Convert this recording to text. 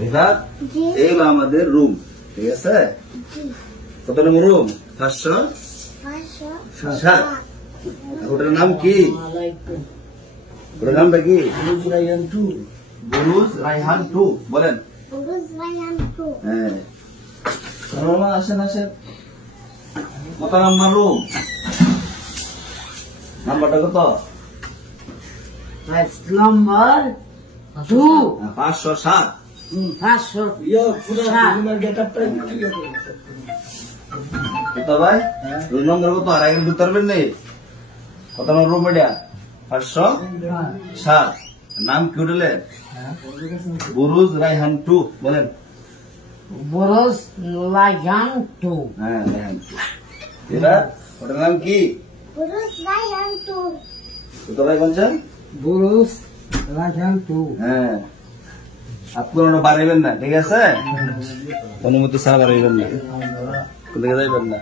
রিফাত, এই হলো আমাদের রুম, ঠিক আছে? কত নম্বর রুম? 507। ওটার নাম কি? ওটার নামটা কি? বুরুজ রায়হান 2 বলেন। হ্যাঁ, আসেন আসেন। কত নম্বর রুম? নাম্বারটা কত? 507। কত ভাই? রুম নম্বর কত? আর একদিন ঢুকতে পারবেন নি? কত নম্বর রুম এটা? 507। নাম কি হোটেলের? বুরুজ রায়হান 2 বলেন। Boros Lagan 2. হ্যাঁ, রায়হান 2। এবার ওটার নাম কি? কত ভাই বলছেন? Boros Lagan 2. হ্যাঁ, আপনারা বাড়াইবেন না, ঠিক আছে? অনুমতি ছাড়া বাড়াইবেন না, কোন দিকে যাইবেন না।